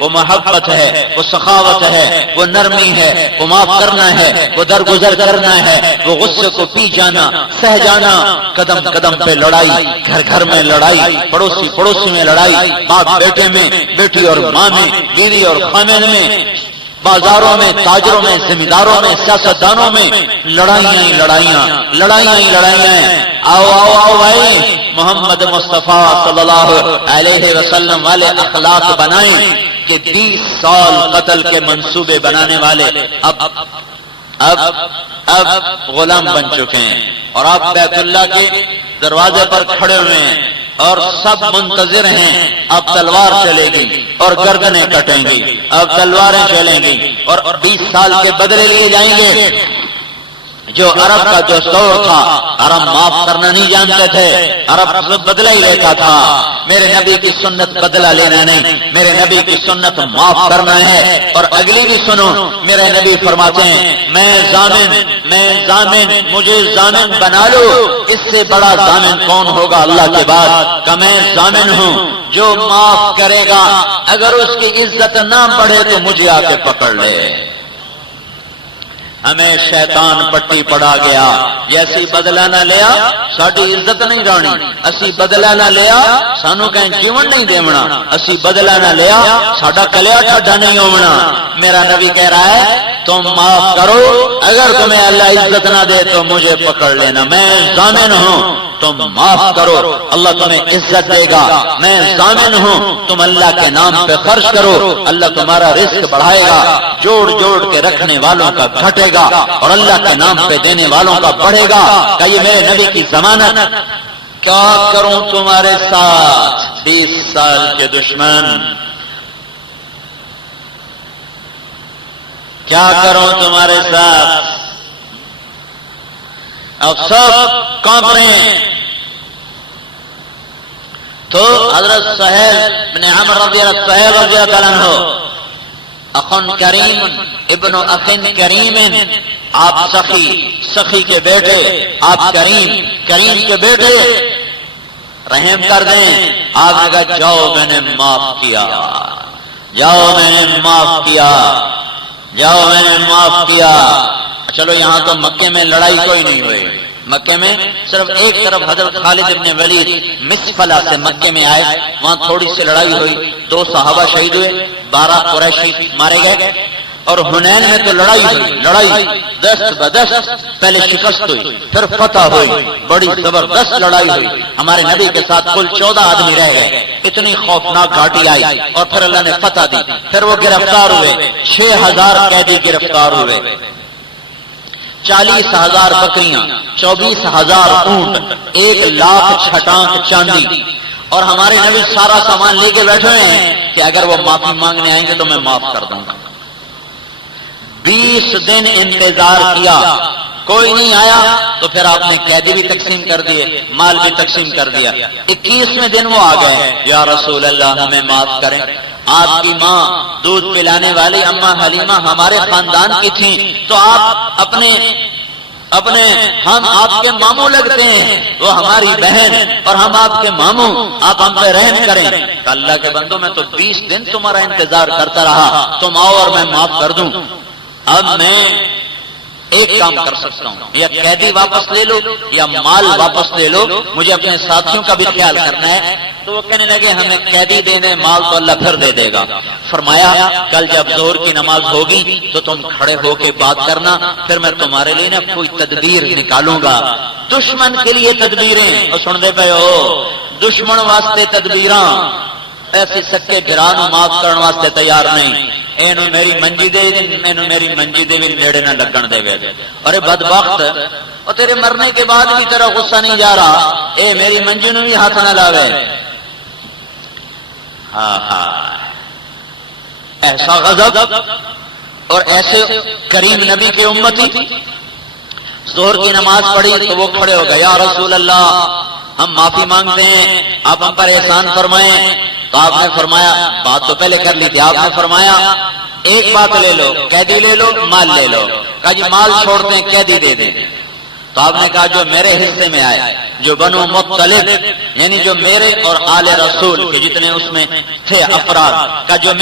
وہ محبت ہے، وہ سخاوت ہے، وہ نرمی ہے، وہ معاف کرنا ہے، وہ درگزر کرنا ہے، وہ غصے کو پی جانا، سہ جانا، قدم قدم پہ لڑائی، گھر گھر میں لڑائی، پڑوسی پڑوسی میں لڑائی، باپ بیٹے میں، بیٹی اور ماں میں، بیوی اور خامد میں، بازاروں میں، تاجروں میں، زمینداروں میں، سیاستدانوں میں، لڑائیاں ہی لڑائیاں، لڑائیاں ہی لڑائیاں ہیں۔ آؤ آؤ آؤ بھائی، محمد مصطفیٰ صلی اللہ علیہ وسلم والے اخلاق بنائیں کہ 20 سال قتل کے منصوبے بنانے والے اب غلام بن چکے ہیں، اور آپ بیت اللہ کے دروازے پر کھڑے ہوئے ہیں اور سب منتظر ہیں۔ اب تلوار چلے گی اور گردنیں کٹیں گی، اب تلواریں چلیں گی اور 20 سال کے بدلے لیے جائیں گے۔ جو عرب کا جو دور تھا، عرب معاف کرنا نہیں جانتے تھے، عرب بدلہ ہی لیتا تھا۔ میرے نبی کی سنت بدلہ لینا نہیں، میرے نبی کی سنت معاف کرنا ہے۔ اور اگلی بھی سنو، میرے نبی فرماتے ہیں میں ضامن، مجھے ضامن بنا لو۔ اس سے بڑا ضامن کون ہوگا اللہ کے بعد؟ کہ میں ضامن ہوں، جو معاف کرے گا اگر اس کی عزت نہ بڑھے تو مجھے آ کے پکڑ لے۔ ہمیں شیطان پٹی پڑا گیا، جیسی بدلہ نہ لیا ساڈی عزت نہیں رہنی، اسی بدلہ نہ لیا سانو کہیں جیون نہیں دیونا، اسی بدلہ نہ لیا ساڈا کلیا ٹھڈا نہیں ہونا۔ میرا نبی کہہ رہا ہے تم معاف کرو، اگر تمہیں اللہ عزت نہ دے تو مجھے پکڑ لینا، میں ضامن ہوں، تم معاف کرو اللہ تمہیں عزت دے گا۔ میں ضامن ہوں، تم اللہ کے نام پہ خرچ کرو اللہ تمہارا رزق بڑھائے گا، جوڑ جوڑ کے رکھنے والوں کا گھٹے گا اور اللہ کے نام پہ دینے والوں کا بڑھے گا۔ کہ یہ میرے نبی کی ضمانت۔ کیا کروں تمہارے ساتھ 20 سال کے دشمن، کیا کروں تمہارے ساتھ؟ اب سب کانپ رہے ہیں۔ تو حضرت سہیل بن عمرو رضی اللہ عنہ، اخن کریم ابن اخن کریم، آپ سخی کے بیٹے، آپ کریم کے بیٹے، رحم کر دیں۔ آپ نے کہا جاؤ میں نے معاف کیا، جاؤ میں نے معاف کیا، جاؤ میں نے معاف کیا۔ چلو یہاں تو مکے میں لڑائی کوئی نہیں ہوئی، مکے میں صرف ایک طرف حضرت خالد ابن ولید مسفلہ سے مکے میں آئے، وہاں تھوڑی سی لڑائی ہوئی، 2 صحابہ شہید ہوئے، 12 قریشی مارے گئے۔ اور حنین میں تو لڑائی دست بدست، پہلے شکست ہوئی پھر فتح ہوئی، بڑی زبردست لڑائی ہوئی، ہمارے نبی کے ساتھ کل 14 آدمی رہ گئے، اتنی خوفناک گھاٹی آئی اور پھر اللہ نے فتح دی۔ پھر وہ گرفتار ہوئے، 6000 قیدی گرفتار ہوئے، 40,000 بکریاں، 24,000 اونٹ، 1,00,000 چھٹانک چاندی۔ اور ہمارے نبی سارا سامان لے کے بیٹھے ہوئے ہیں کہ اگر وہ معافی مانگنے آئیں گے تو میں معاف کر دوں گا۔ 20 دن انتظار کیا، کوئی نہیں آیا تو پھر آپ نے قیدی بھی تقسیم کر دیے، مال بھی تقسیم کر دیا۔ 21ویں دن وہ آ گئے، یا رسول اللہ ہمیں معاف کریں، آپ کی ماں دودھ پلانے والی اماں حلیمہ ہمارے خاندان کی تھیں، تو آپ ہم آپ کے ماموں لگتے ہیں، وہ ہماری بہن اور ہم آپ کے ماموں، آپ ہم پہ رحم کریں۔ اللہ کے بندو میں تو 20 دن تمہارا انتظار کرتا رہا، تم آؤ اور میں معاف کر دوں۔ اب میں ایک کام کر سکتا ہوں، یا قیدی واپس لے لو یا مال واپس لے لو، مجھے اپنے ساتھیوں کا بھی خیال کرنا ہے۔ تو وہ کہنے لگے ہمیں قیدی دے دیں، مال تو اللہ پھر دے دے گا۔ فرمایا کل جب ظہر کی نماز ہوگی تو تم کھڑے ہو کے بات کرنا، پھر میں تمہارے لیے نا کوئی تدبیر نکالوں گا۔ دشمن کے لیے تدبیریں، اور سن دے پے ہو، دشمن واسطے تدبیراں، ایسی سکے بھران معاف کرنے واسطے تیار نہیں۔ اینو میری منجی دے بھی نیڑے نہ لگن دے گئے۔ ارے بدبخت، اور تیرے مرنے کے بعد بھی تیرا غصہ نہیں جا رہا، اے میری منجی نو بھی ہاتھ نہ لاوے۔ ایسا غضب اور ایسے کریم نبی کے امتی۔ ظہر کی نماز پڑھی تو وہ کھڑے ہو گئے، یا رسول اللہ ہم معافی مانگتے ہیں، آپ ہم پر احسان فرمائیں۔ تو آپ نے فرمایا، بات تو پہلے کر لی تھی، آپ نے فرمایا ایک بات لے لو، قیدی لے لو، مال لے لو۔ کہا جی مال چھوڑتے ہیں، قیدی دے دیں۔ تو آپ نے کہا جو میرے حصے میں آئے، جو بنو مطلب یعنی جو میرے اور آل رسول کے جتنے اس میں تھے افراد کا جو